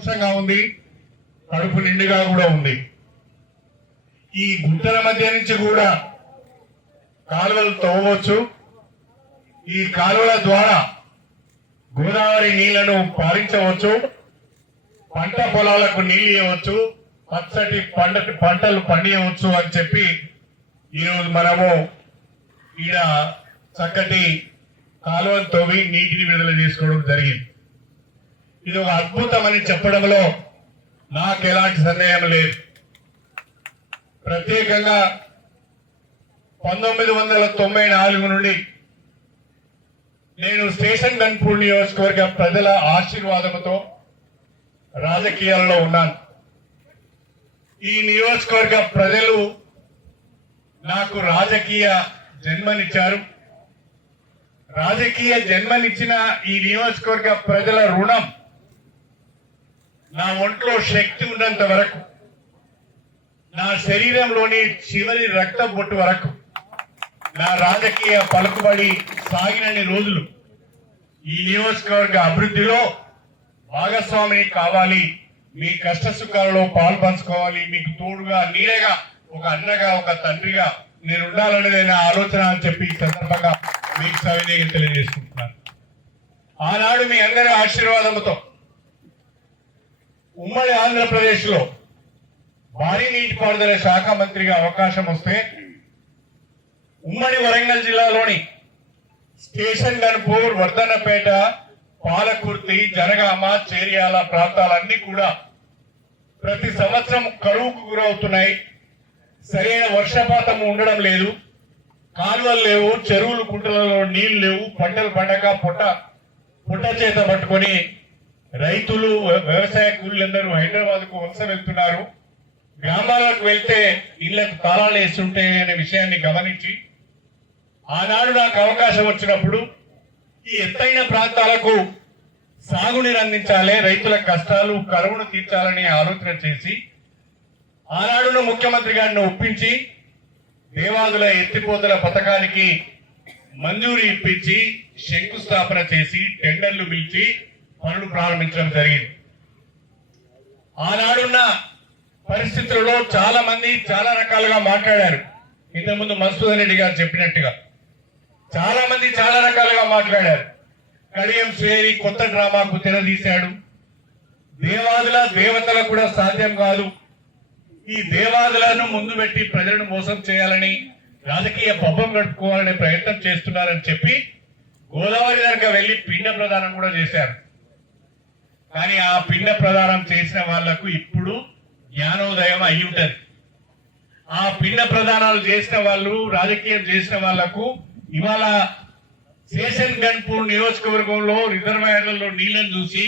సంతోషంగా ఉంది కడుపు నిండుగా కూడా ఉంది. ఈ గుంటల మధ్య నుంచి కూడా కాలువలు తవ్వచ్చు ఈ కాలువల ద్వారా గోదావరి నీళ్ళను పారించవచ్చు. పంట పొలాలకు నీళ్ళు ఇవ్వచ్చు. పచ్చటి పంట పంటలు పండియవచ్చు అని చెప్పి ఈరోజు మనము ఈడ చక్కటి కాలువలు తవ్వి నీటిని విడుదల చేసుకోవడం జరిగింది. ఇది ఒక అద్భుతం అని చెప్పడంలో నాకు ఎలాంటి సందేహం లేదు. ప్రత్యేకంగా పంతొమ్మిది వందల తొంభై నాలుగు నుండి నేను స్టేషన్ గన్పూర్ నియోజకవర్గ ప్రజల ఆశీర్వాదంతో రాజకీయాల్లో ఉన్నాను. ఈ నియోజకవర్గ ప్రజలు నాకు రాజకీయ జన్మనిచ్చారు. రాజకీయ జన్మనిచ్చిన ఈ నియోజకవర్గ ప్రజల రుణం నా ఒంట్లో శక్తి ఉన్నంత వరకు నా శరీరంలోని చివరి రక్త బొట్టు వరకు నా రాజకీయ పలుకుబడి సాగినన్ని రోజులు ఈ నియోజకవర్గ అభివృద్ధిలో భాగస్వామి కావాలి మీ కష్ట సుఖాలలో పాలు పంచుకోవాలి మీకు తోడుగా నీరేగా ఒక అన్నగా ఒక తండ్రిగా నేను ఉండాలనేది నా ఆలోచన అని చెప్పి ఈ సందర్భంగా మీకు సవినీయంగా తెలియజేసుకుంటున్నాను. ఆనాడు మీ అందరి ఆశీర్వాదంతో ఉమ్మడి ఆంధ్రప్రదేశ్లో భారీ నీటిపారుదల శాఖ మంత్రిగా అవకాశం వస్తే ఉమ్మడి వరంగల్ జిల్లాలోని స్టేషన్ గన్పూర్ వర్ధనపేట పాలకుర్తి జనగామ చేర్యాల ప్రాంతాలన్నీ కూడా ప్రతి సంవత్సరం కరువుకు గురవుతున్నాయి. సరైన వర్షపాతం ఉండడం లేదు. కాలువలు లేవు చెరువులు కుంటలలో నీళ్ళు లేవు. పంటలు పండగ పొట్ట పొట్ట చేత పట్టుకొని రైతులు వ్యవసాయ కూలీలందరూ హైదరాబాద్కు వలస వెళ్తున్నారు. గ్రామాలకు వెళ్తే ఇళ్ళకు తాళాలు వేస్తుంటే అనే విషయాన్ని గమనించి ఆనాడు నాకు అవకాశం వచ్చినప్పుడు ఈ ఎత్తైన ప్రాంతాలకు సాగునీరు అందించాలి రైతుల కష్టాలు కరువును తీర్చాలని ఆలోచన చేసి ఆనాడును ముఖ్యమంత్రి గారిని ఒప్పించి దేవాదుల ఎత్తిపోతల పథకానికి మంజూరు ఇప్పించి శంకుస్థాపన చేసి టెండర్లు పిలిచి పనులు ప్రారంభించడం జరిగింది. ఆనాడున్న పరిస్థితులలో చాలా మంది చాలా రకాలుగా మాట్లాడారు. ఇంతకుముందు మధుసూదన్ రెడ్డి గారు చెప్పినట్టుగా. చాలా మంది చాలా రకాలుగా మాట్లాడారు. కడియం శ్రేరి కొత్త డ్రామాకు తెరదీశాడు దేవాదుల దేవతలకు కూడా సాధ్యం కాదు. ఈ దేవాదులను ముందు పెట్టి ప్రజలను మోసం చేయాలని రాజకీయ పబ్బం గడుపుకోవాలనే ప్రయత్నం చేస్తున్నారని చెప్పి గోదావరి దగ్గర వెళ్ళి పిండ ప్రదానం కూడా చేశారు. కానీ ఆ పిండ ప్రదానం చేసిన వాళ్ళకు ఇప్పుడు జ్ఞానోదయం అయి ఉంటుంది. ఆ పిండ ప్రదానాలు చేసిన వాళ్ళు రాజకీయం చేసిన వాళ్ళకు ఇవాళ శేషన్ గన్పూర్ నియోజకవర్గంలో రిజర్వాయర్లలో నీళ్ళను చూసి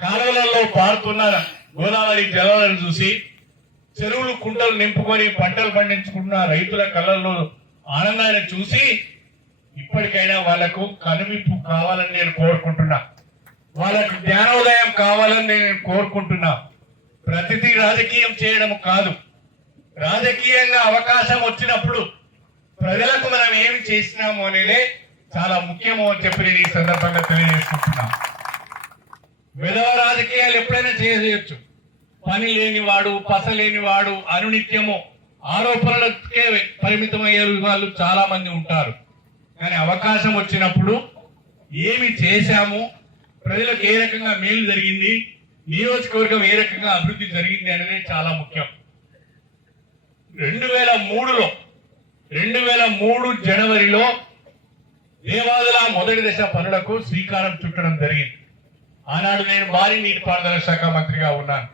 కాలువలలో పారుతున్న గోదావరి జలాలను చూసి చెరువులు కుంటలు నింపుకొని పంటలు పండించుకున్న రైతుల కళ్ళల్లో ఆనందాన్ని చూసి ఇప్పటికైనా వాళ్ళకు కనువిప్పు కావాలని నేను కోరుకుంటున్నా. వాళ్ళకు జ్ఞానోదయం కావాలని నేను కోరుకుంటున్నా. ప్రతిదీ రాజకీయం చేయడం కాదు. రాజకీయంగా అవకాశం వచ్చినప్పుడు ప్రజలకు మనం ఏమి చేసినాము అనేదే చాలా ముఖ్యము అని చెప్పి నేను ఈ సందర్భంగా తెలియజేసుకుంటున్నా. విధవ రాజకీయాలు ఎప్పుడైనా చేయవచ్చు పని లేనివాడు పస లేనివాడు అనునిత్యము ఆరోపణలకే పరిమితమయ్యే వాళ్ళు చాలా మంది ఉంటారు. కానీ అవకాశం వచ్చినప్పుడు ఏమి చేశాము ప్రజలకు ఏ రకంగా మేలు జరిగింది నియోజకవర్గం ఏ రకంగా అభివృద్ధి జరిగింది అనేది చాలా ముఖ్యం. రెండు వేల మూడులో రెండు వేల మూడు జనవరిలో దేవాదుల మొదటి దశ పనులకు శ్రీకారం చుట్టడం జరిగింది. ఆనాడు నేను భారీ నీటిపారుదల శాఖ మంత్రిగా ఉన్నాను.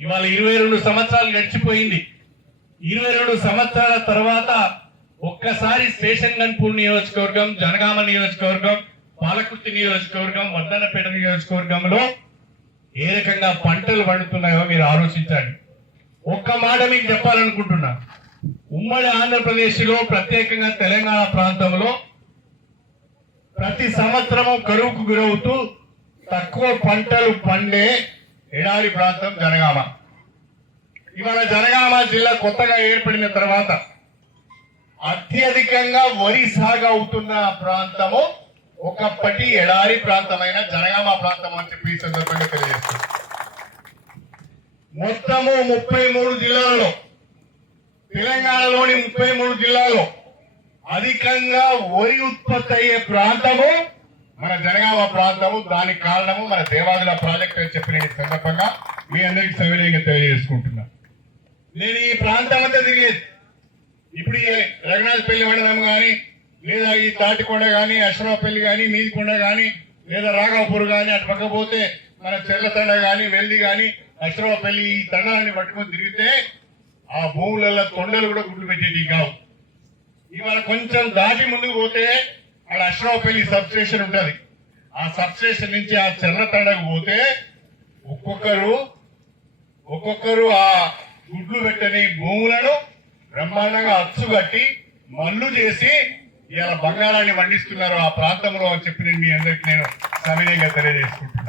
ఇవాళ ఇరవై రెండు సంవత్సరాలు గడిచిపోయింది. ఇరవై రెండు సంవత్సరాల తర్వాత ఒక్కసారి స్టేషన్ గన్పూర్ నియోజకవర్గం జనగామ నియోజకవర్గం పాలకుర్తి నియోజకవర్గం వర్ధనపేట నియోజకవర్గంలో ఏ రకంగా పంటలు పండుతున్నాయో మీరు ఆలోచించండి. ఒక్క మాట మీకు చెప్పాలనుకుంటున్నా. ఉమ్మడి ఆంధ్రప్రదేశ్లో ప్రత్యేకంగా తెలంగాణ ప్రాంతంలో ప్రతి సంవత్సరము కరువుకు గురవుతూ తక్కువ పంటలు పండే ఎడారి ప్రాంతం జనగామ. ఇవాళ జనగామ జిల్లా కొత్తగా ఏర్పడిన తర్వాత అత్యధికంగా వరి సాగు అవుతున్న ప్రాంతము ఒకప్పటి ఎడారి ప్రాంతమైన జనగామ ప్రాంతం అని చెప్పి ఈ సందర్భంగా తెలియజేస్తాం. మొత్తము ముప్పై మూడు జిల్లాలలో తెలంగాణలోని ముప్పై మూడు జిల్లాల్లో అధికంగా వరి ఉత్పత్తి అయ్యే ప్రాంతము మన జనగామ ప్రాంతము. దానికి కారణము మన దేవాదుల ప్రాజెక్ట్ అని చెప్పిన ఈ సందర్భంగా మీ అందరికి సవినయంగా తెలియజేసుకుంటున్నా. నేను ఈ ప్రాంతం అంతా తిరిగేది ఇప్పుడు రఘునాథ్ పెళ్ళి మండలం కానీ లేదా ఈ తాటికొండ కానీ అశ్వరాపల్లి కానీ మీదికొండ కానీ లేదా రాఘవపూర్ కానీ అటు పక్క పోతే మన చెర్లతండ కానీ వెల్లి కానీ అశ్వరాపల్లి ఈ తండాన్ని పట్టుకొని తిరిగితే ఆ భూములలో తొండలు కూడా గుడ్లు పెట్టేది కావు. ఇవాళ కొంచెం దాటి ముందుకు పోతే అక్కడ అశ్వరాపల్లి సబ్ స్టేషన్ ఆ సబ్ స్టేషన్ నుంచి ఆ చెర్లతండకు పోతే ఒక్కొక్కరు ఒక్కొక్కరు ఆ గుడ్లు పెట్టని భూములను బ్రహ్మాండంగా అచ్చుగట్టి మల్లు చేసి ఇలా బంగారాన్ని పండిస్తున్నారు ఆ ప్రాంతంలో అని చెప్పి నేను మీ అందరికి నేను సవినయంగా తెలియజేసుకుంటున్నాను.